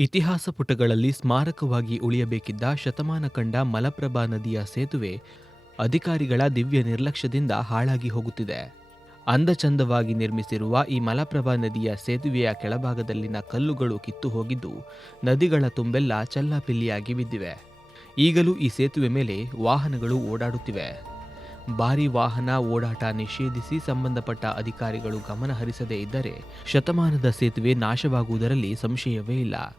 ಇತಿಹಾಸ ಪುಟಗಳಲ್ಲಿ ಸ್ಮಾರಕವಾಗಿ ಉಳಿಯಬೇಕಿದ್ದ ಶತಮಾನ ಕಂಡ ಮಲಪ್ರಭಾ ನದಿಯ ಸೇತುವೆ ಅಧಿಕಾರಿಗಳ ದಿವ್ಯ ನಿರ್ಲಕ್ಷ್ಯದಿಂದ ಹಾಳಾಗಿ ಹೋಗುತ್ತಿದೆ. ಅಂದಚಂದವಾಗಿ ನಿರ್ಮಿಸಿರುವ ಈ ಮಲಪ್ರಭಾ ನದಿಯ ಸೇತುವೆಯ ಕೆಳಭಾಗದಲ್ಲಿನ ಕಲ್ಲುಗಳು ಕಿತ್ತು ಹೋಗಿದ್ದು ನದಿಗಳ ತುಂಬೆಲ್ಲ ಚಲ್ಲಾಪಿಲ್ಲಿಯಾಗಿ ಬಿದ್ದಿವೆ. ಈಗಲೂ ಈ ಸೇತುವೆ ಮೇಲೆ ವಾಹನಗಳು ಓಡಾಡುತ್ತಿವೆ. ಭಾರೀ ವಾಹನ ಓಡಾಟ ನಿಷೇಧಿಸಿ ಸಂಬಂಧಪಟ್ಟ ಅಧಿಕಾರಿಗಳು ಗಮನ ಹರಿಸದೇ ಇದ್ದರೆ ಶತಮಾನದ ಸೇತುವೆ ನಾಶವಾಗುವುದರಲ್ಲಿ ಸಂಶಯವೇ ಇಲ್ಲ.